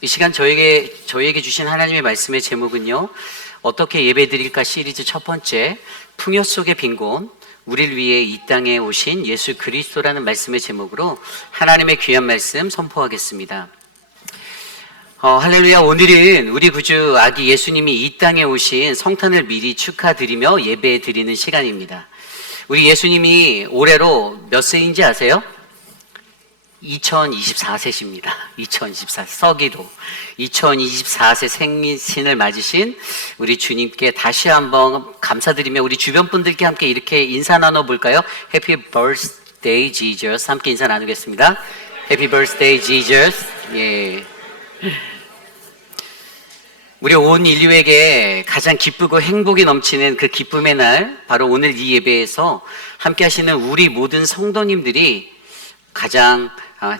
이 시간 저희에게 주신 하나님의 말씀의 제목은요, 어떻게 예배드릴까 시리즈 첫 번째, 풍요 속의 빈곤, 우리를 위해 이 땅에 오신 예수 그리스도라는 말씀의 제목으로 하나님의 귀한 말씀 선포하겠습니다. 할렐루야. 오늘은 우리 구주 아기 예수님이 이 땅에 오신 성탄을 미리 축하드리며 예배 드리는 시간입니다. 우리 예수님이 올해로 몇 세인지 아세요? 2024세십니다. 2024세 서기도 2024세 생신을 맞으신 우리 주님께 다시 한번 감사드리며 우리 주변 분들께 함께 이렇게 인사 나눠볼까요? Happy birthday Jesus. 함께 인사 나누겠습니다. Happy birthday Jesus. 예. 우리 온 인류에게 가장 기쁘고 행복이 넘치는 그 기쁨의 날, 바로 오늘 이 예배에서 함께 하시는 우리 모든 성도님들이 가장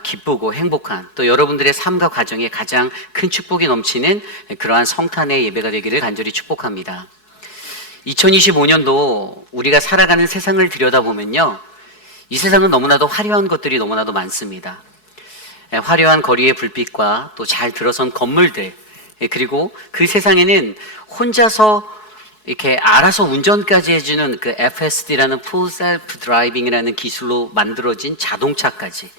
기쁘고 행복한, 또 여러분들의 삶과 가정에 가장 큰 축복이 넘치는 그러한 성탄의 예배가 되기를 간절히 축복합니다. 2025년도 우리가 살아가는 세상을 들여다보면요, 이 세상은 너무나도 화려한 것들이 너무나도 많습니다. 화려한 거리의 불빛과 또 잘 들어선 건물들, 그리고 그 세상에는 혼자서 이렇게 알아서 운전까지 해주는 그 FSD라는 Full Self Driving이라는 기술로 만들어진 자동차까지.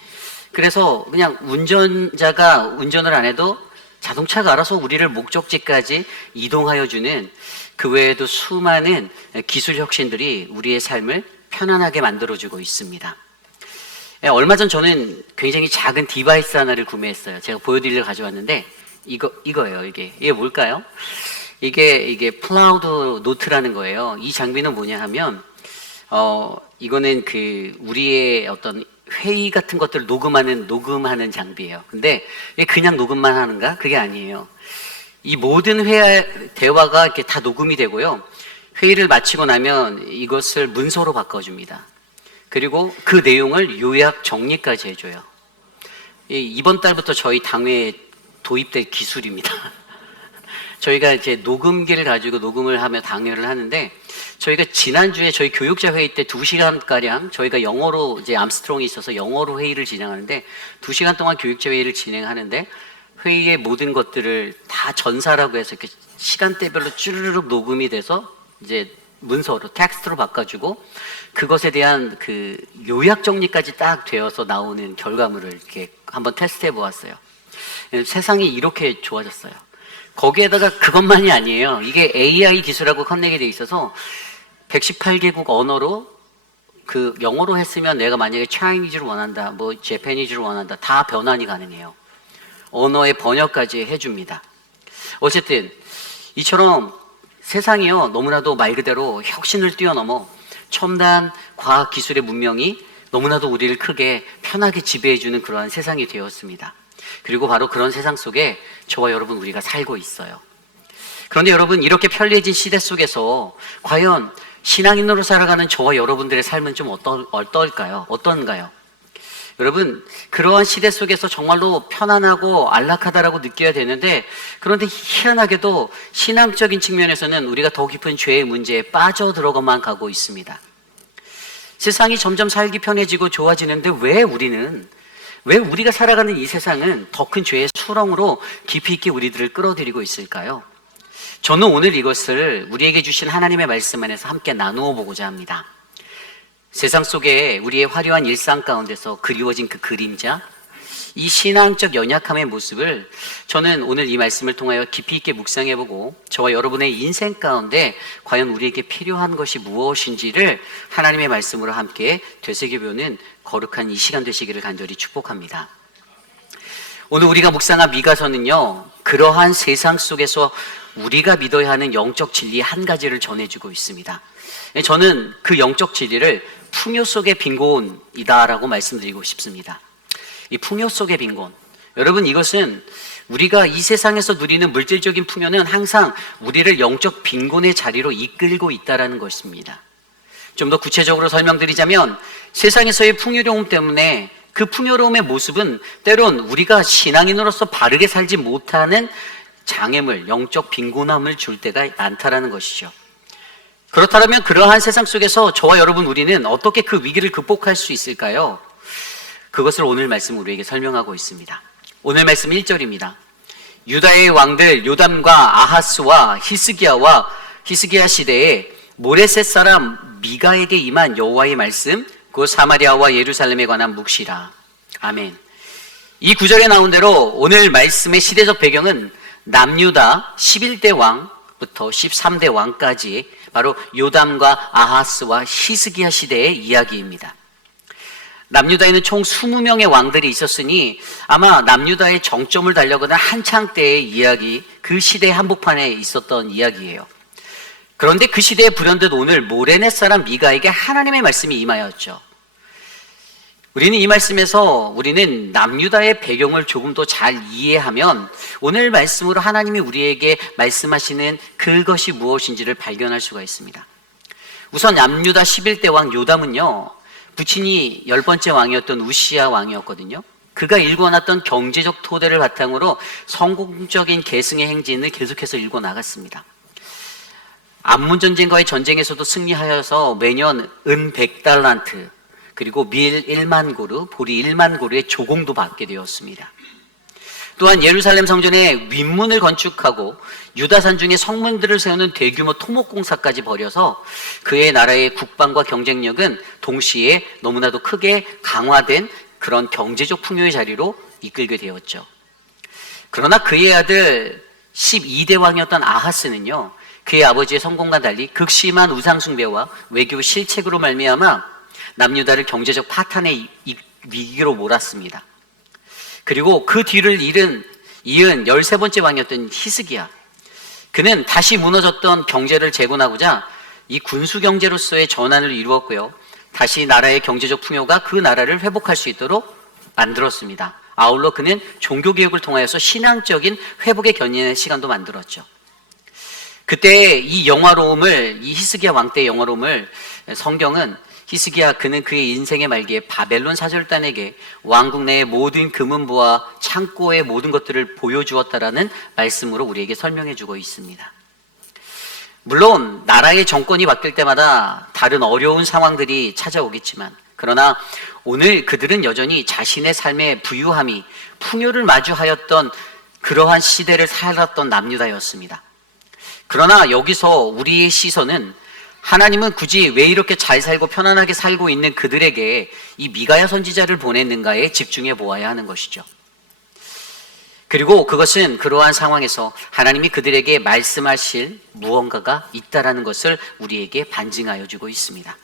그래서 그냥 운전자가 운전을 안 해도 자동차가 알아서 우리를 목적지까지 이동하여 주는, 그 외에도 수많은 기술 혁신들이 우리의 삶을 편안하게 만들어주고 있습니다. 얼마 전 저는 굉장히 작은 디바이스 하나를 구매했어요. 제가 보여드리려고 가져왔는데 이거예요. 이게 뭘까요? 이게 클라우드 노트라는 거예요. 이 장비는 뭐냐 하면 이거는 그 우리의 어떤 회의 같은 것들을 녹음하는 장비예요. 근데 이게 그냥 녹음만 하는가? 그게 아니에요. 이 모든 대화가 이렇게 다 녹음이 되고요. 회의를 마치고 나면 이것을 문서로 바꿔줍니다. 그리고 그 내용을 요약 정리까지 해줘요. 이번 달부터 저희 당회에 도입될 기술입니다. 저희가 이제 녹음기를 가지고 녹음을 하며 당회를 하는데, 저희가 지난주에 저희 교육자 회의 때 2시간가량 저희가 영어로, 이제 암스트롱이 있어서 영어로 회의를 진행하는데 2시간 동안 교육자 회의를 진행하는데, 회의의 모든 것들을 다 전사라고 해서 이렇게 시간대별로 쭈르륵 녹음이 돼서 이제 문서로 텍스트로 바꿔주고, 그것에 대한 그 요약 정리까지 딱 되어서 나오는 결과물을 이렇게 한번 테스트해 보았어요. 세상이 이렇게 좋아졌어요. 거기에다가 그것만이 아니에요. 이게 AI 기술하고 커넥이 돼 있어서 118개국 언어로, 그 영어로 했으면 내가 만약에 Chinese를 원한다, 뭐 Japanese를 원한다, 다 변환이 가능해요. 언어의 번역까지 해줍니다. 어쨌든 이처럼 세상이요, 너무나도 말 그대로 혁신을 뛰어넘어 첨단 과학 기술의 문명이 너무나도 우리를 크게 편하게 지배해주는 그러한 세상이 되었습니다. 그리고 바로 그런 세상 속에 저와 여러분, 우리가 살고 있어요. 그런데 여러분, 이렇게 편리해진 시대 속에서 과연 신앙인으로 살아가는 저와 여러분들의 삶은 좀 어떨까요? 여러분, 그러한 시대 속에서 정말로 편안하고 안락하다라고 느껴야 되는데, 그런데 희한하게도 신앙적인 측면에서는 우리가 더 깊은 죄의 문제에 빠져들어가만 가고 있습니다. 세상이 점점 살기 편해지고 좋아지는데 왜 우리가 살아가는 이 세상은 더 큰 죄의 수렁으로 깊이 있게 우리들을 끌어들이고 있을까요? 저는 오늘 이것을 우리에게 주신 하나님의 말씀 안에서 함께 나누어 보고자 합니다. 세상 속에 우리의 화려한 일상 가운데서 그리워진 그 그림자, 이 신앙적 연약함의 모습을 저는 오늘 이 말씀을 통하여 깊이 있게 묵상해보고, 저와 여러분의 인생 가운데 과연 우리에게 필요한 것이 무엇인지를 하나님의 말씀으로 함께 되새겨보는 거룩한 이 시간 되시기를 간절히 축복합니다. 오늘 우리가 묵상한 미가서는요, 그러한 세상 속에서 우리가 믿어야 하는 영적 진리 한 가지를 전해주고 있습니다. 저는 그 영적 진리를 풍요 속의 빈곤이다라고 말씀드리고 싶습니다. 이 풍요 속의 빈곤, 여러분, 이것은 우리가 이 세상에서 누리는 물질적인 풍요는 항상 우리를 영적 빈곤의 자리로 이끌고 있다는 것입니다. 좀 더 구체적으로 설명드리자면, 세상에서의 풍요로움 때문에 그 풍요로움의 모습은 때론 우리가 신앙인으로서 바르게 살지 못하는 장애물, 영적 빈곤함을 줄 때가 많다라는 것이죠. 그렇다면 그러한 세상 속에서 저와 여러분, 우리는 어떻게 그 위기를 극복할 수 있을까요? 그것을 오늘 말씀 우리에게 설명하고 있습니다. 오늘 말씀 1절입니다. 유다의 왕들 요담과 아하스와 히스기야 시대에 모레셋 사람 미가에게 임한 여호와의 말씀, 그 사마리아와 예루살렘에 관한 묵시라. 아멘. 이 구절에 나온 대로 오늘 말씀의 시대적 배경은 남유다 11대 왕부터 13대 왕까지 바로 요담과 아하스와 히스기야 시대의 이야기입니다. 남유다에는 총 20명의 왕들이 있었으니 아마 남유다의 정점을 달려가는 한창 때의 이야기, 그 시대의 한복판에 있었던 이야기예요. 그런데 그 시대에 불현듯 오늘 모레넷 사람 미가에게 하나님의 말씀이 임하였죠. 우리는 이 말씀에서 우리는 남유다의 배경을 조금 더 잘 이해하면 오늘 말씀으로 하나님이 우리에게 말씀하시는 그것이 무엇인지를 발견할 수가 있습니다. 우선 남유다 11대 왕 요담은요, 부친이 10번째 왕이었던 우시야 왕이었거든요. 그가 일궈놨던 경제적 토대를 바탕으로 성공적인 계승의 행진을 계속해서 일궈 나갔습니다. 암몬 전쟁과의 전쟁에서도 승리하여서 매년 은 100달란트, 그리고 밀 1만 고루, 보리 1만 고루의 조공도 받게 되었습니다. 또한 예루살렘 성전에 윗문을 건축하고 유다산 중에 성문들을 세우는 대규모 토목공사까지 벌여서 그의 나라의 국방과 경쟁력은 동시에 너무나도 크게 강화된 그런 경제적 풍요의 자리로 이끌게 되었죠. 그러나 그의 아들 12대 왕이었던 아하스는요, 그의 아버지의 성공과 달리 극심한 우상숭배와 외교 실책으로 말미암아 남유다를 경제적 파탄의 위기로 몰았습니다. 그리고 그 뒤를 이은 13번째 왕이었던 히스기야, 그는 다시 무너졌던 경제를 재건하고자 이 군수 경제로서의 전환을 이루었고요, 다시 나라의 경제적 풍요가 그 나라를 회복할 수 있도록 만들었습니다. 아울러 그는 종교개혁을 통하여서 신앙적인 회복의 견인의 시간도 만들었죠. 그때 이 히스기야 왕 때의 영화로움을 성경은 히스기야 그는 그의 인생의 말기에 바벨론 사절단에게 왕국 내의 모든 금은부와 창고의 모든 것들을 보여주었다라는 말씀으로 우리에게 설명해 주고 있습니다. 물론 나라의 정권이 바뀔 때마다 다른 어려운 상황들이 찾아오겠지만, 그러나 오늘 그들은 여전히 자신의 삶의 부유함이 풍요를 마주하였던 그러한 시대를 살았던 남유다였습니다. 그러나 여기서 우리의 시선은 하나님은 굳이 왜 이렇게 잘 살고 편안하게 살고 있는 그들에게 이 미가야 선지자를 보냈는가에 집중해 보아야 하는 것이죠. 그리고 그것은 그러한 상황에서 하나님이 그들에게 말씀하실 무언가가 있다라는 것을 우리에게 반증하여 주고 있습니다.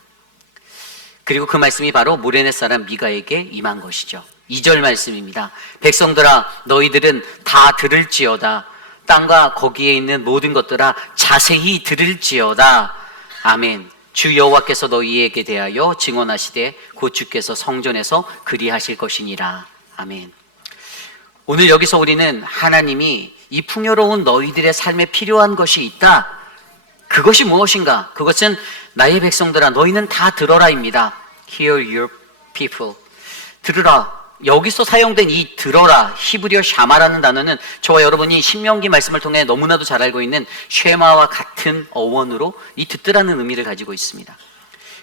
그리고 그 말씀이 바로 모레넷 사람 미가에게 임한 것이죠. 2절 말씀입니다. 백성들아, 너희들은 다 들을지어다. 땅과 거기에 있는 모든 것들아, 자세히 들을지어다. 아멘. 주 여호와께서 너희에게 대하여 증언하시되 곧 주께서 성전에서 그리하실 것이니라. 아멘. 오늘 여기서 우리는 하나님이 이 풍요로운 너희들의 삶에 필요한 것이 있다. 그것이 무엇인가? 그것은 나의 백성들아, 너희는 다 들어라입니다. Hear your people. 들으라. 여기서 사용된 이 들어라, 히브리어 샤마라는 단어는 저와 여러분이 신명기 말씀을 통해 너무나도 잘 알고 있는 쉐마와 같은 어원으로 이 듣다라는 의미를 가지고 있습니다.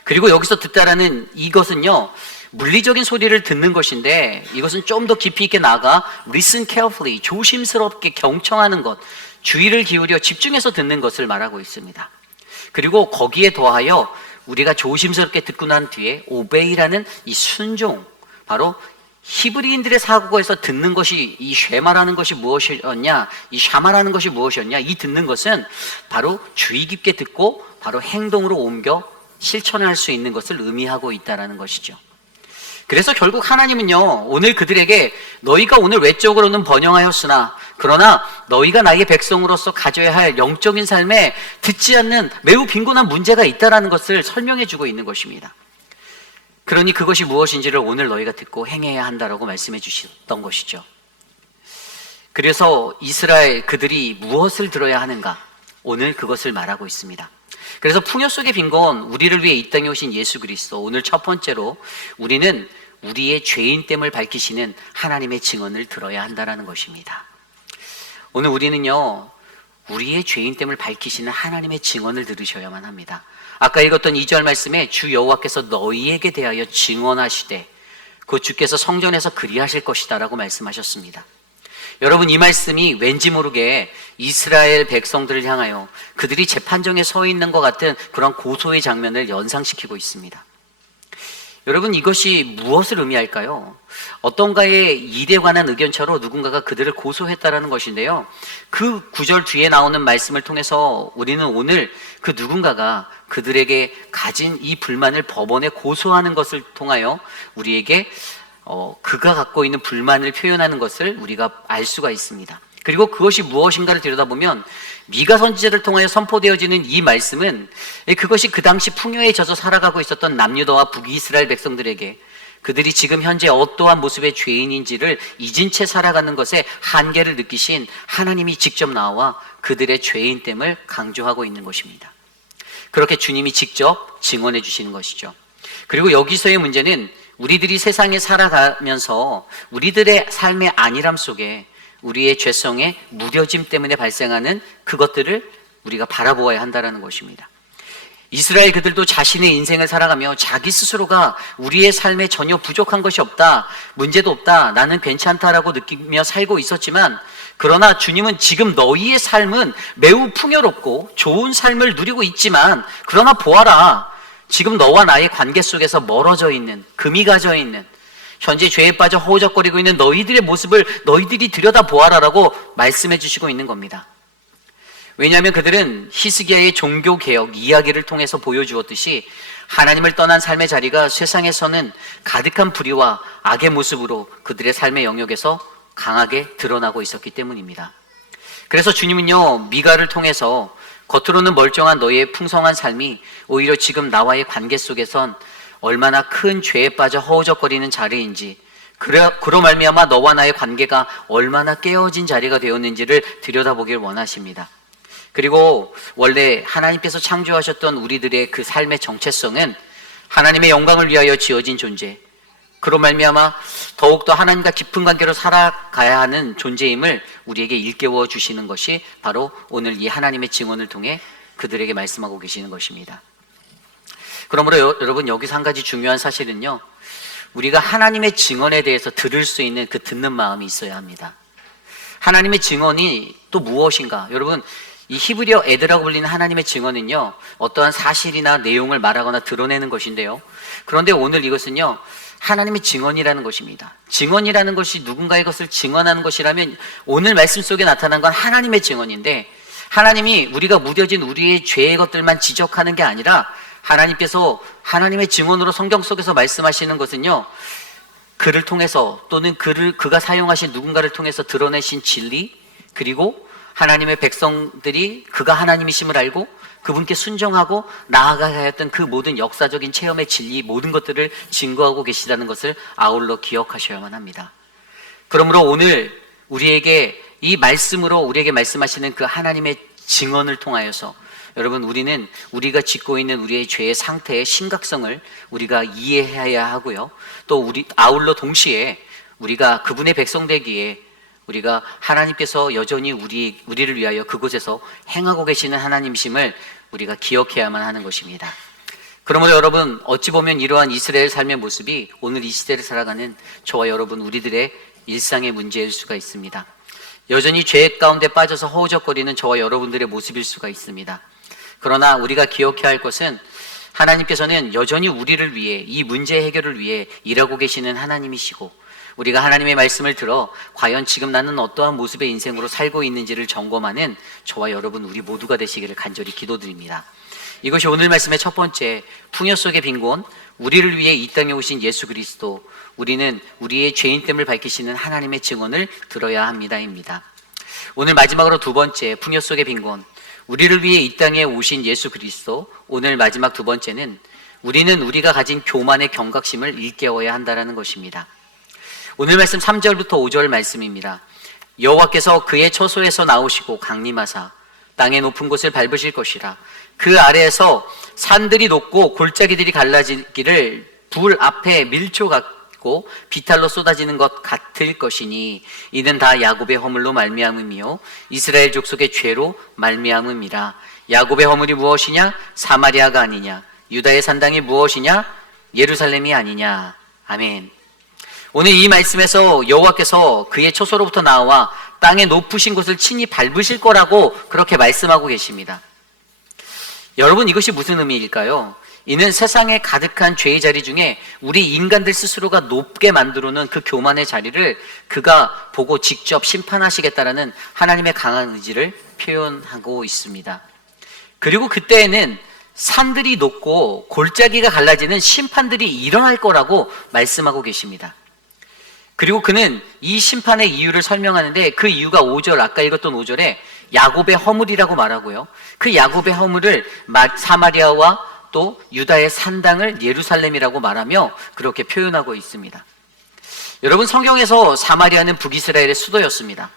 그리고 여기서 듣다라는 이것은요, 물리적인 소리를 듣는 것인데 이것은 좀 더 깊이 있게 나아가 listen carefully, 조심스럽게 경청하는 것, 주의를 기울여 집중해서 듣는 것을 말하고 있습니다. 그리고 거기에 더하여 우리가 조심스럽게 듣고 난 뒤에 obey라는 이 순종, 바로 히브리인들의 사고에서 듣는 것이 이 쉐마라는 것이 무엇이었냐, 이 샤마라는 것이 무엇이었냐, 이 듣는 것은 바로 주의 깊게 듣고 바로 행동으로 옮겨 실천할 수 있는 것을 의미하고 있다는 것이죠. 그래서 결국 하나님은요, 오늘 그들에게 너희가 오늘 외적으로는 번영하였으나 그러나 너희가 나의 백성으로서 가져야 할 영적인 삶에 듣지 않는 매우 빈곤한 문제가 있다는 것을 설명해 주고 있는 것입니다. 그러니 그것이 무엇인지를 오늘 너희가 듣고 행해야 한다라고 말씀해 주셨던 것이죠. 그래서 이스라엘 그들이 무엇을 들어야 하는가? 오늘 그것을 말하고 있습니다. 그래서 풍요 속의 빈곤, 우리를 위해 이 땅에 오신 예수 그리스도, 오늘 첫 번째로 우리는 우리의 죄인됨을 밝히시는 하나님의 증언을 들어야 한다는 것입니다. 오늘 우리는요, 우리의 죄인됨을 밝히시는 하나님의 증언을 들으셔야만 합니다. 아까 읽었던 2절 말씀에 주 여호와께서 너희에게 대하여 증언하시되 곧 주께서 성전에서 그리하실 것이다 라고 말씀하셨습니다. 여러분, 이 말씀이 왠지 모르게 이스라엘 백성들을 향하여 그들이 재판정에 서 있는 것 같은 그런 고소의 장면을 연상시키고 있습니다. 여러분, 이것이 무엇을 의미할까요? 어떤가의 일에 관한 의견차로 누군가가 그들을 고소했다라는 것인데요. 그 구절 뒤에 나오는 말씀을 통해서 우리는 오늘 그 누군가가 그들에게 가진 이 불만을 법원에 고소하는 것을 통하여 우리에게 그가 갖고 있는 불만을 표현하는 것을 우리가 알 수가 있습니다. 그리고 그것이 무엇인가를 들여다보면 미가 선지자를 통하여 선포되어지는 이 말씀은 그것이 그 당시 풍요에 젖어 살아가고 있었던 남유다와 북이스라엘 백성들에게 그들이 지금 현재 어떠한 모습의 죄인인지를 잊은 채 살아가는 것에 한계를 느끼신 하나님이 직접 나와 그들의 죄인됨을 강조하고 있는 것입니다. 그렇게 주님이 직접 증언해 주시는 것이죠. 그리고 여기서의 문제는 우리들이 세상에 살아가면서 우리들의 삶의 안일함 속에 우리의 죄성의 무뎌짐 때문에 발생하는 그것들을 우리가 바라보아야 한다는 것입니다. 이스라엘 그들도 자신의 인생을 살아가며 자기 스스로가 우리의 삶에 전혀 부족한 것이 없다, 문제도 없다, 나는 괜찮다라고 느끼며 살고 있었지만, 그러나 주님은 지금 너희의 삶은 매우 풍요롭고 좋은 삶을 누리고 있지만, 그러나 보아라, 지금 너와 나의 관계 속에서 멀어져 있는, 금이 가져 있는, 현재 죄에 빠져 허우적거리고 있는 너희들의 모습을 너희들이 들여다보아라라고 말씀해 주시고 있는 겁니다. 왜냐하면 그들은 히스기야의 종교개혁 이야기를 통해서 보여주었듯이 하나님을 떠난 삶의 자리가 세상에서는 가득한 불의와 악의 모습으로 그들의 삶의 영역에서 강하게 드러나고 있었기 때문입니다. 그래서 주님은요, 미가를 통해서 겉으로는 멀쩡한 너희의 풍성한 삶이 오히려 지금 나와의 관계 속에선 얼마나 큰 죄에 빠져 허우적거리는 자리인지, 그로 말미암아 너와 나의 관계가 얼마나 깨어진 자리가 되었는지를 들여다보길 원하십니다. 그리고 원래 하나님께서 창조하셨던 우리들의 그 삶의 정체성은 하나님의 영광을 위하여 지어진 존재, 그로 말미암아 더욱더 하나님과 깊은 관계로 살아가야 하는 존재임을 우리에게 일깨워 주시는 것이 바로 오늘 이 하나님의 증언을 통해 그들에게 말씀하고 계시는 것입니다. 그러므로 여러분, 여기서 한 가지 중요한 사실은요, 우리가 하나님의 증언에 대해서 들을 수 있는 그 듣는 마음이 있어야 합니다. 하나님의 증언이 또 무엇인가? 여러분, 이 히브리어 에드라고 불리는 하나님의 증언은요, 어떠한 사실이나 내용을 말하거나 드러내는 것인데요, 그런데 오늘 이것은요, 하나님의 증언이라는 것입니다. 증언이라는 것이 누군가의 것을 증언하는 것이라면 오늘 말씀 속에 나타난 건 하나님의 증언인데, 하나님이 우리가 무뎌진 우리의 죄의 것들만 지적하는 게 아니라 하나님께서 하나님의 증언으로 성경 속에서 말씀하시는 것은요, 그를 통해서 또는 그가 사용하신 누군가를 통해서 드러내신 진리, 그리고 하나님의 백성들이 그가 하나님이심을 알고 그분께 순종하고 나아가야 했던 그 모든 역사적인 체험의 진리, 모든 것들을 증거하고 계시다는 것을 아울러 기억하셔야만 합니다. 그러므로 오늘 우리에게 이 말씀으로 우리에게 말씀하시는 그 하나님의 증언을 통하여서 여러분, 우리는 우리가 짓고 있는 우리의 죄의 상태의 심각성을 우리가 이해해야 하고요, 또 우리 아울러 동시에 우리가 그분의 백성 되기에 우리가 하나님께서 여전히 우리를 위하여 그곳에서 행하고 계시는 하나님이심을 우리가 기억해야만 하는 것입니다. 그러므로 여러분, 어찌 보면 이러한 이스라엘 삶의 모습이 오늘 이 시대를 살아가는 저와 여러분 우리들의 일상의 문제일 수가 있습니다. 여전히 죄 가운데 빠져서 허우적거리는 저와 여러분들의 모습일 수가 있습니다. 그러나 우리가 기억해야 할 것은 하나님께서는 여전히 우리를 위해, 이 문제 해결을 위해 일하고 계시는 하나님이시고, 우리가 하나님의 말씀을 들어 과연 지금 나는 어떠한 모습의 인생으로 살고 있는지를 점검하는 저와 여러분 우리 모두가 되시기를 간절히 기도드립니다. 이것이 오늘 말씀의 첫 번째, 풍요 속의 빈곤, 우리를 위해 이 땅에 오신 예수 그리스도, 우리는 우리의 죄인됨을 밝히시는 하나님의 증언을 들어야 합니다입니다. 오늘 마지막으로 두 번째, 풍요 속의 빈곤, 우리를 위해 이 땅에 오신 예수 그리스도, 오늘 마지막 두 번째는 우리는 우리가 가진 교만의 경각심을 일깨워야 한다는 것입니다. 오늘 말씀 3절부터 5절 말씀입니다. 여호와께서 그의 처소에서 나오시고 강림하사 땅의 높은 곳을 밟으실 것이라. 그 아래에서 산들이 높고 골짜기들이 갈라지기를 불 앞에 밀초 같고 비탈로 쏟아지는 것 같을 것이니 이는 다 야곱의 허물로 말미암음이요 이스라엘 족속의 죄로 말미암음이라. 야곱의 허물이 무엇이냐? 사마리아가 아니냐? 유다의 산당이 무엇이냐? 예루살렘이 아니냐? 아멘. 오늘 이 말씀에서 여호와께서 그의 처소로부터 나와 땅의 높으신 곳을 친히 밟으실 거라고 그렇게 말씀하고 계십니다. 여러분, 이것이 무슨 의미일까요? 이는 세상에 가득한 죄의 자리 중에 우리 인간들 스스로가 높게 만들어 놓은 그 교만의 자리를 그가 보고 직접 심판하시겠다라는 하나님의 강한 의지를 표현하고 있습니다. 그리고 그때에는 산들이 높고 골짜기가 갈라지는 심판들이 일어날 거라고 말씀하고 계십니다. 그리고 그는 이 심판의 이유를 설명하는데 그 이유가 5절, 아까 읽었던 5절에 야곱의 허물이라고 말하고요. 그 야곱의 허물을 사마리아와 또 유다의 산당을 예루살렘이라고 말하며 그렇게 표현하고 있습니다. 여러분, 성경에서 사마리아는 북이스라엘의 수도였습니다.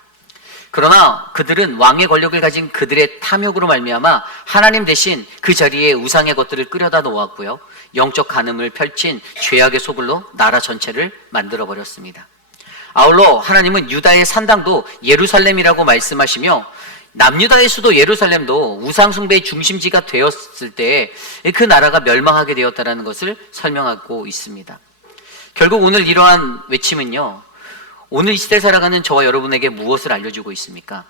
그러나 그들은 왕의 권력을 가진 그들의 탐욕으로 말미암아 하나님 대신 그 자리에 우상의 것들을 끌어다 놓았고요. 영적 간음을 펼친 죄악의 소굴로 나라 전체를 만들어 버렸습니다. 아울러 하나님은 유다의 산당도 예루살렘이라고 말씀하시며 남유다의 수도 예루살렘도 우상숭배의 중심지가 되었을 때 그 나라가 멸망하게 되었다는 것을 설명하고 있습니다. 결국 오늘 이러한 외침은요, 오늘 이 시대에 살아가는 저와 여러분에게 무엇을 알려주고 있습니까?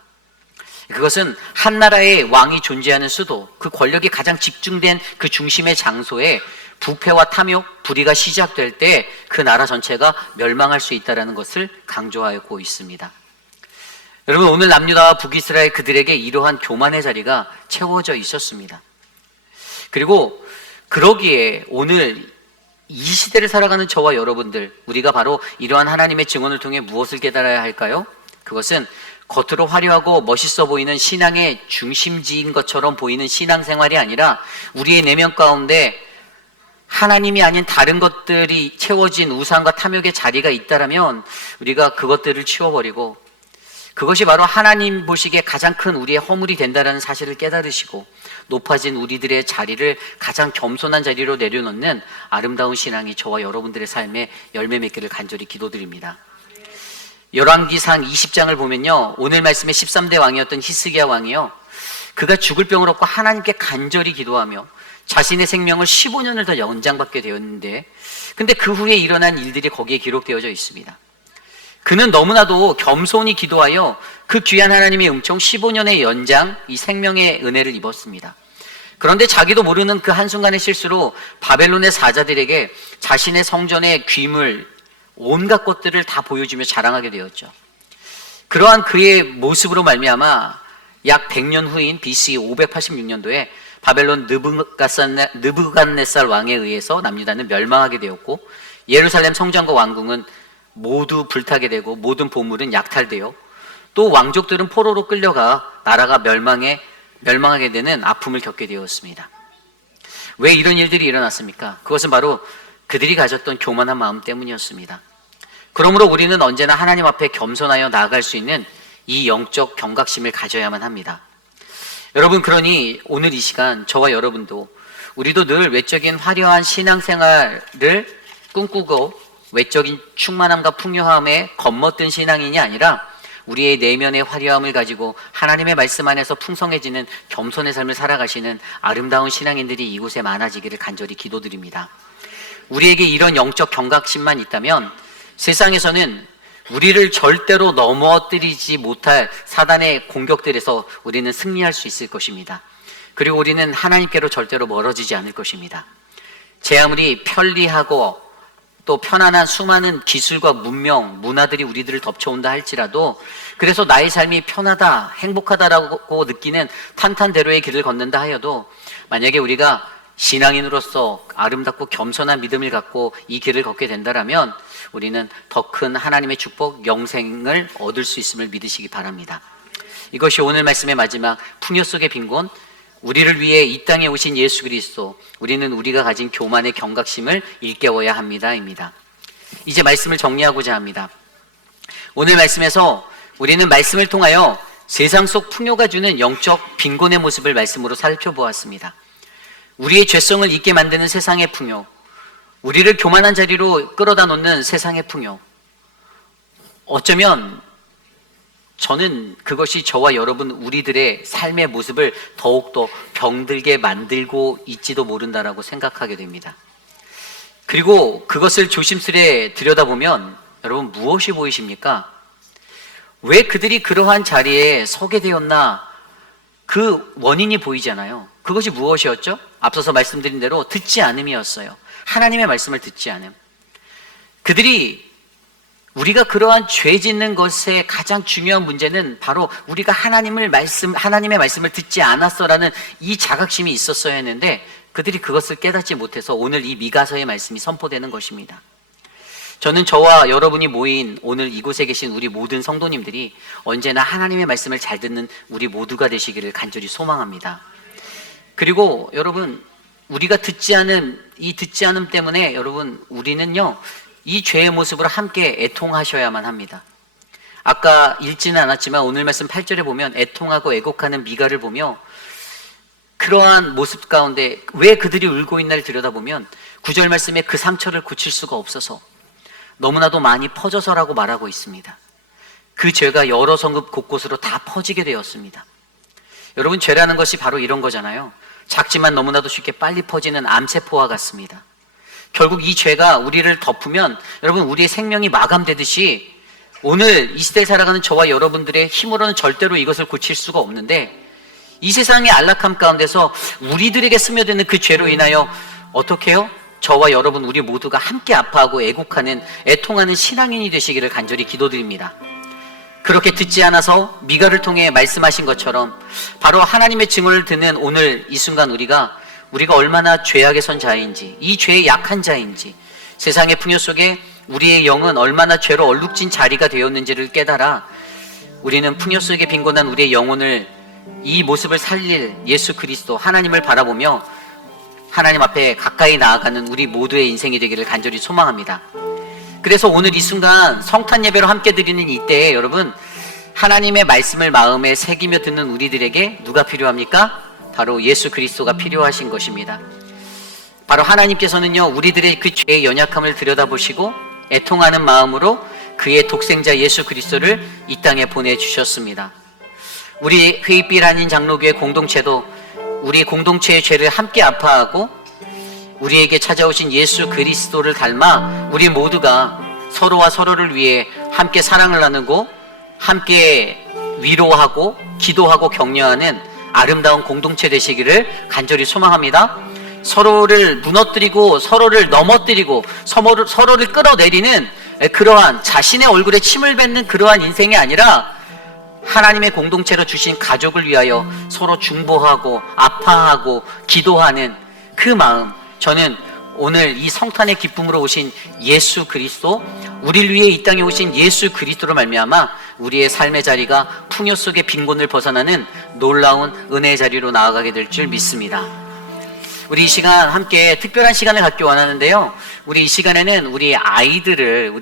그것은 한 나라의 왕이 존재하는 수도, 그 권력이 가장 집중된 그 중심의 장소에 부패와 탐욕, 불의가 시작될 때 그 나라 전체가 멸망할 수 있다는 것을 강조하고 있습니다. 여러분, 오늘 남유다와 북이스라엘 그들에게 이러한 교만의 자리가 채워져 있었습니다. 그리고 그러기에 오늘 이 시대를 살아가는 저와 여러분들, 우리가 바로 이러한 하나님의 증언을 통해 무엇을 깨달아야 할까요? 그것은 겉으로 화려하고 멋있어 보이는 신앙의 중심지인 것처럼 보이는 신앙생활이 아니라 우리의 내면 가운데 하나님이 아닌 다른 것들이 채워진 우상과 탐욕의 자리가 있다면 우리가 그것들을 치워버리고 그것이 바로 하나님 보시기에 가장 큰 우리의 허물이 된다는 사실을 깨달으시고 높아진 우리들의 자리를 가장 겸손한 자리로 내려놓는 아름다운 신앙이 저와 여러분들의 삶에 열매 맺기를 간절히 기도드립니다. 열왕기상 20장을 보면요, 오늘 말씀의 13대 왕이었던 히스기야 왕이요, 그가 죽을 병을 얻고 하나님께 간절히 기도하며 자신의 생명을 15년을 더 연장받게 되었는데, 근데 그 후에 일어난 일들이 거기에 기록되어져 있습니다. 그는 너무나도 겸손히 기도하여 그 귀한 하나님의 은총 15년의 연장, 이 생명의 은혜를 입었습니다. 그런데 자기도 모르는 그 한순간의 실수로 바벨론의 사자들에게 자신의 성전의 귀물, 온갖 것들을 다 보여주며 자랑하게 되었죠. 그러한 그의 모습으로 말미암아 약 100년 후인 BC 586년도에 바벨론 느부갓네살 왕에 의해서 남유다는 멸망하게 되었고 예루살렘 성전과 왕궁은 모두 불타게 되고 모든 보물은 약탈되어 또 왕족들은 포로로 끌려가 나라가 멸망하게 되는 아픔을 겪게 되었습니다. 왜 이런 일들이 일어났습니까? 그것은 바로 그들이 가졌던 교만한 마음 때문이었습니다. 그러므로 우리는 언제나 하나님 앞에 겸손하여 나아갈 수 있는 이 영적 경각심을 가져야만 합니다. 여러분, 그러니 오늘 이 시간 저와 여러분도 우리도 늘 외적인 화려한 신앙생활을 꿈꾸고 외적인 충만함과 풍요함에 겉멋든 신앙인이 아니라 우리의 내면의 화려함을 가지고 하나님의 말씀 안에서 풍성해지는 겸손의 삶을 살아가시는 아름다운 신앙인들이 이곳에 많아지기를 간절히 기도드립니다. 우리에게 이런 영적 경각심만 있다면 세상에서는 우리를 절대로 넘어뜨리지 못할 사단의 공격들에서 우리는 승리할 수 있을 것입니다. 그리고 우리는 하나님께로 절대로 멀어지지 않을 것입니다. 제 아무리 편리하고 또 편안한 수많은 기술과 문명, 문화들이 우리들을 덮쳐온다 할지라도 그래서 나의 삶이 편하다, 행복하다라고 느끼는 탄탄대로의 길을 걷는다 하여도 만약에 우리가 신앙인으로서 아름답고 겸손한 믿음을 갖고 이 길을 걷게 된다면 우리는 더 큰 하나님의 축복, 영생을 얻을 수 있음을 믿으시기 바랍니다. 이것이 오늘 말씀의 마지막 풍요 속의 빈곤, 우리를 위해 이 땅에 오신 예수 그리스도, 우리는 우리가 가진 교만의 경각심을 일깨워야 합니다입니다. 이제 말씀을 정리하고자 합니다. 오늘 말씀에서 우리는 말씀을 통하여 세상 속 풍요가 주는 영적 빈곤의 모습을 말씀으로 살펴보았습니다. 우리의 죄성을 잊게 만드는 세상의 풍요, 우리를 교만한 자리로 끌어다 놓는 세상의 풍요, 어쩌면 저는 그것이 저와 여러분 우리들의 삶의 모습을 더욱더 병들게 만들고 있지도 모른다라고 생각하게 됩니다. 그리고 그것을 조심스레 들여다보면 여러분 무엇이 보이십니까? 왜 그들이 그러한 자리에 서게 되었나? 그 원인이 보이잖아요. 그것이 무엇이었죠? 앞서서 말씀드린 대로 듣지 않음이었어요. 하나님의 말씀을 듣지 않음. 그들이 우리가 그러한 죄 짓는 것의 가장 중요한 문제는 바로 우리가 하나님의 말씀을 듣지 않았어라는 이 자각심이 있었어야 했는데 그들이 그것을 깨닫지 못해서 오늘 이 미가서의 말씀이 선포되는 것입니다. 저는 저와 여러분이 모인 오늘 이곳에 계신 우리 모든 성도님들이 언제나 하나님의 말씀을 잘 듣는 우리 모두가 되시기를 간절히 소망합니다. 그리고 여러분, 우리가 듣지 않음 때문에 여러분, 우리는요, 이 죄의 모습으로 함께 애통하셔야만 합니다. 아까 읽지는 않았지만 오늘 말씀 8절에 보면 애통하고 애곡하는 미가를 보며 그러한 모습 가운데 왜 그들이 울고 있나를 들여다보면 9절 말씀에 그 상처를 고칠 수가 없어서 너무나도 많이 퍼져서라고 말하고 있습니다. 그 죄가 여러 성읍 곳곳으로 다 퍼지게 되었습니다. 여러분, 죄라는 것이 바로 이런 거잖아요. 작지만 너무나도 쉽게 빨리 퍼지는 암세포와 같습니다. 결국 이 죄가 우리를 덮으면 여러분, 우리의 생명이 마감되듯이 오늘 이 시대에 살아가는 저와 여러분들의 힘으로는 절대로 이것을 고칠 수가 없는데 이 세상의 안락함 가운데서 우리들에게 스며드는 그 죄로 인하여 어떻게 해요? 저와 여러분 우리 모두가 함께 아파하고 애곡하는 애통하는 신앙인이 되시기를 간절히 기도드립니다. 그렇게 듣지 않아서 미가를 통해 말씀하신 것처럼 바로 하나님의 증언을 듣는 오늘 이 순간 우리가 얼마나 죄악에 선 자인지, 이 죄의 약한 자인지, 세상의 풍요 속에 우리의 영은 얼마나 죄로 얼룩진 자리가 되었는지를 깨달아 우리는 풍요 속에 빈곤한 우리의 영혼을 이 모습을 살릴 예수 그리스도 하나님을 바라보며 하나님 앞에 가까이 나아가는 우리 모두의 인생이 되기를 간절히 소망합니다. 그래서 오늘 이 순간 성탄 예배로 함께 드리는 이때에 여러분, 하나님의 말씀을 마음에 새기며 듣는 우리들에게 누가 필요합니까? 바로 예수 그리스도가 필요하신 것입니다. 바로 하나님께서는요, 우리들의 그 죄의 연약함을 들여다보시고 애통하는 마음으로 그의 독생자 예수 그리스도를 이 땅에 보내주셨습니다. 우리 회의빛 아닌 장로교회 공동체도 우리 공동체의 죄를 함께 아파하고 우리에게 찾아오신 예수 그리스도를 닮아 우리 모두가 서로와 서로를 위해 함께 사랑을 나누고 함께 위로하고 기도하고 격려하는 아름다운 공동체 되시기를 간절히 소망합니다. 서로를 무너뜨리고 서로를 넘어뜨리고 서로를 끌어내리는 그러한 자신의 얼굴에 침을 뱉는 그러한 인생이 아니라 하나님의 공동체로 주신 가족을 위하여 서로 중보하고 아파하고 기도하는 그 마음, 저는 오늘 이 성탄의 기쁨으로 오신 예수 그리스도, 우리를 위해 이 땅에 오신 예수 그리스도로 말미암아 우리의 삶의 자리가 풍요 속의 빈곤을 벗어나는 놀라운 은혜의 자리로 나아가게 될 줄 믿습니다. 우리 이 시간 함께 특별한 시간을 갖기 원하는데요, 우리 이 시간에는 우리 아이들을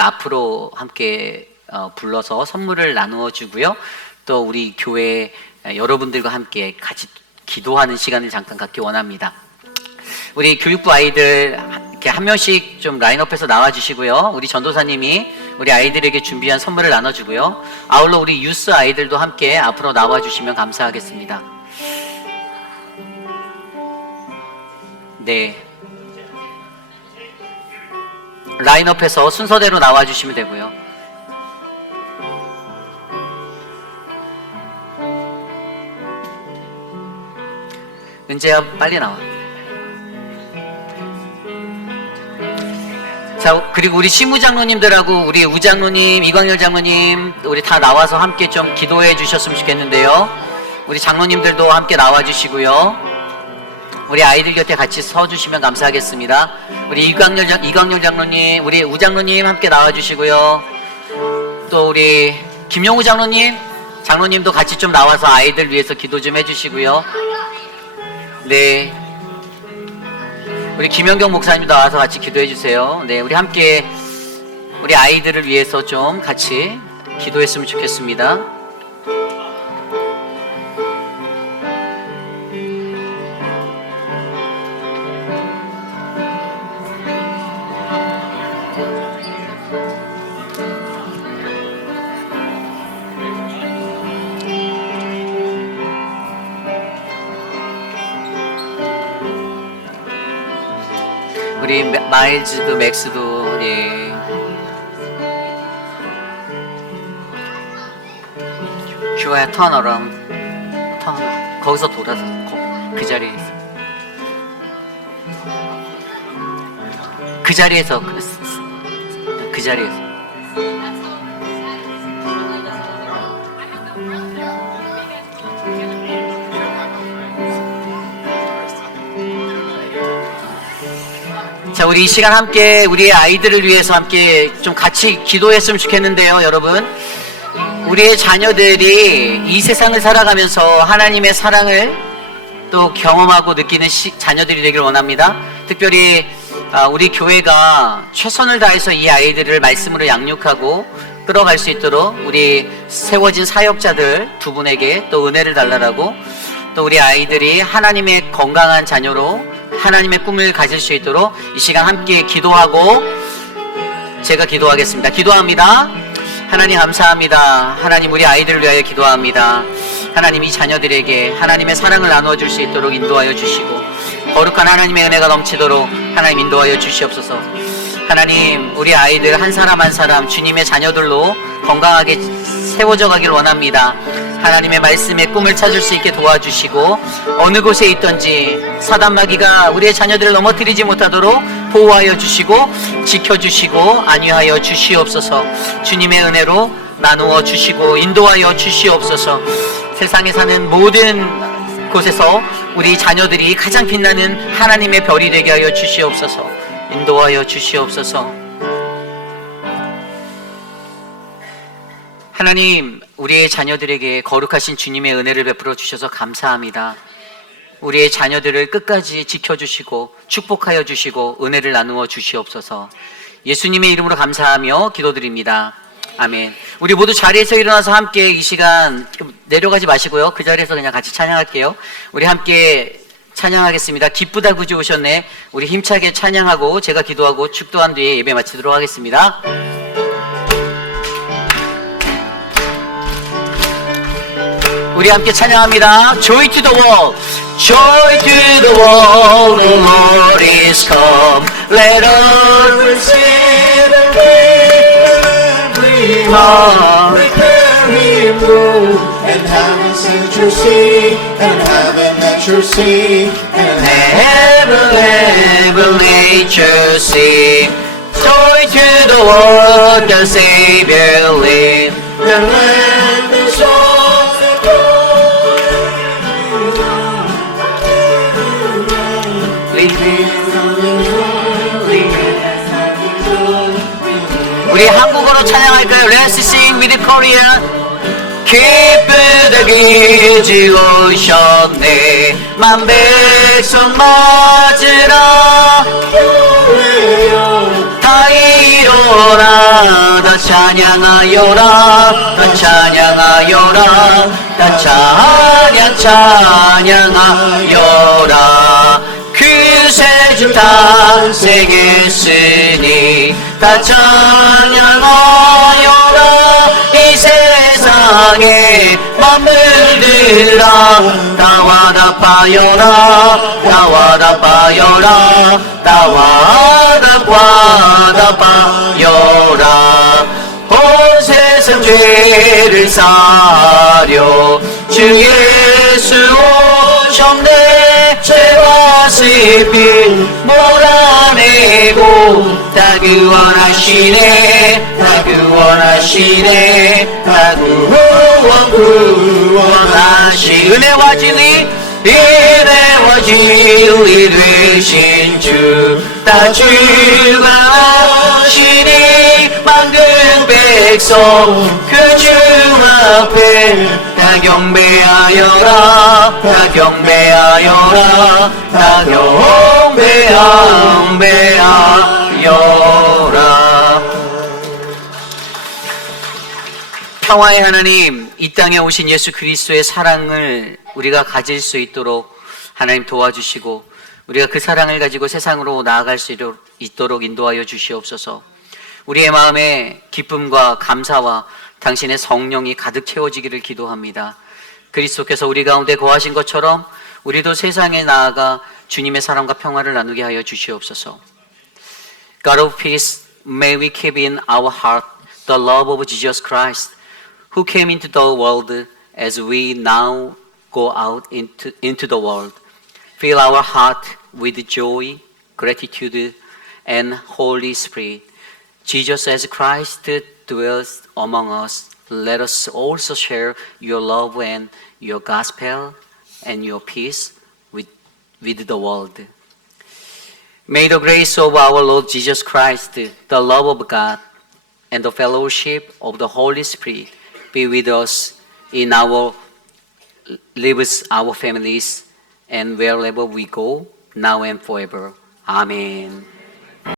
앞으로 함께 불러서 선물을 나누어 주고요, 또 우리 교회 여러분들과 함께 같이 기도하는 시간을 잠깐 갖기 원합니다. 우리 교육부 아이들 이렇게 한 명씩 좀 라인업해서 나와 주시고요, 우리 전도사님이 우리 아이들에게 준비한 선물을 나눠주고요, 아울러 우리 유스 아이들도 함께 앞으로 나와 주시면 감사하겠습니다. 네, 라인업해서 순서대로 나와 주시면 되고요. 은재야, 빨리 나와. 자, 그리고 우리 시무장로님들하고 우리 우장로님, 이광열 장로님, 우리 다 나와서 함께 좀 기도해 주셨으면 좋겠는데요, 우리 장로님들도 함께 나와 주시고요, 우리 아이들 곁에 같이 서 주시면 감사하겠습니다. 우리 이광열 장로님, 우리 우장로님 함께 나와 주시고요, 또 우리 김용우 장로님도 같이 좀 나와서 아이들 위해서 기도 좀 해주시고요. 네, 우리 김영경 목사님도 나와서 같이 기도해 주세요. 네, 우리 함께 우리 아이들을 위해서 좀 같이 기도했으면 좋겠습니다. 우리 마일즈도 맥스도, 예, 주아야 turn around. 거기서 돌아서 그 자리에 있어. 그 자리에서 그 자리에서. 자, 우리 이 시간 함께 우리의 아이들을 위해서 함께 좀 같이 기도했으면 좋겠는데요, 여러분. 우리의 자녀들이 이 세상을 살아가면서 하나님의 사랑을 또 경험하고 느끼는 자녀들이 되길 원합니다. 특별히 우리 교회가 최선을 다해서 이 아이들을 말씀으로 양육하고 끌어갈 수 있도록 우리 세워진 사역자들 두 분에게 또 은혜를 달라고, 또 우리 아이들이 하나님의 건강한 자녀로 하나님의 꿈을 가질 수 있도록 이 시간 함께 기도하고 제가 기도하겠습니다. 기도합니다. 하나님 감사합니다. 하나님 우리 아이들을 위하여 기도합니다. 하나님 이 자녀들에게 하나님의 사랑을 나누어 줄 수 있도록 인도하여 주시고 거룩한 하나님의 은혜가 넘치도록 하나님 인도하여 주시옵소서. 하나님 우리 아이들 한 사람 한 사람 주님의 자녀들로 건강하게 세워져 가길 원합니다. 하나님의 말씀의 꿈을 찾을 수 있게 도와주시고 어느 곳에 있든지 사단마귀가 우리의 자녀들을 넘어뜨리지 못하도록 보호하여 주시고 지켜주시고 안위하여 주시옵소서. 주님의 은혜로 나누어 주시고 인도하여 주시옵소서. 세상에 사는 모든 곳에서 우리 자녀들이 가장 빛나는 하나님의 별이 되게 하여 주시옵소서. 인도하여 주시옵소서. 하나님 우리의 자녀들에게 거룩하신 주님의 은혜를 베풀어 주셔서 감사합니다. 우리의 자녀들을 끝까지 지켜주시고 축복하여 주시고 은혜를 나누어 주시옵소서. 예수님의 이름으로 감사하며 기도드립니다. 아멘. 우리 모두 자리에서 일어나서 함께 이 시간 내려가지 마시고요. 그 자리에서 그냥 같이 찬양할게요. 우리 함께 찬양하겠습니다. 기쁘다 구주 오셨네. 우리 힘차게 찬양하고 제가 기도하고 축도한 뒤에 예배 마치도록 하겠습니다. 우리 함께 찬양합니다. Joy to the world, joy to the world, the Lord is come. Let us receive every heart, Prepare Him room, and heaven sent your sea, and heaven let your sea, and heaven nature sing. Joy to the world, the Savior lives. the land is all the 우리 한국어로 찬양할까요? Let's sing with Korean. 기쁘다 기지 오셨네. 만 백성 맞으라. 다 일어나 다 찬양하여라. 다 찬양하여라. 다 찬양하여라. 그새 탄생했으니 다 찬양하여라. 이 세상에 만물들아 다 화답하여라. 다 화답하여라. 다 화답하여라. 온 세상 죄를 사려 주 예수 오셨네. 죄와 슬픔 몰아내고 다 구원하시네. 다 구원하시네. 다 구원하시. 은혜와 진리 은혜와 진리 되신 주 다 즐거우시니 만든 백성 그 주 앞에 다 경배하여라. 다 경배하여라. 다 경배하여라. 평화의 하나님, 이 땅에 오신 예수 그리스도의 사랑을 우리가 가질 수 있도록 하나님 도와주시고 우리가 그 사랑을 가지고 세상으로 나아갈 수 있도록 인도하여 주시옵소서. 우리의 마음에 기쁨과 감사와 당신의 성령이 가득 채워지기를 기도합니다. 그리스도께서 우리 가운데 거하신 것처럼 우리도 세상에 나아가 주님의 사랑과 평화를 나누게 하여 주시옵소서. God of peace, may we keep in our heart the love of Jesus Christ, who came into the world as we now go out into the world. Fill our heart with joy, gratitude, and Holy Spirit. Jesus as Christ dwells among us. Let us also share your love and your gospel and your peace with the world. May the grace of our Lord Jesus Christ, the love of God, and the fellowship of the Holy Spirit be with us in our lives, our families, and wherever we go, now and forever. Amen.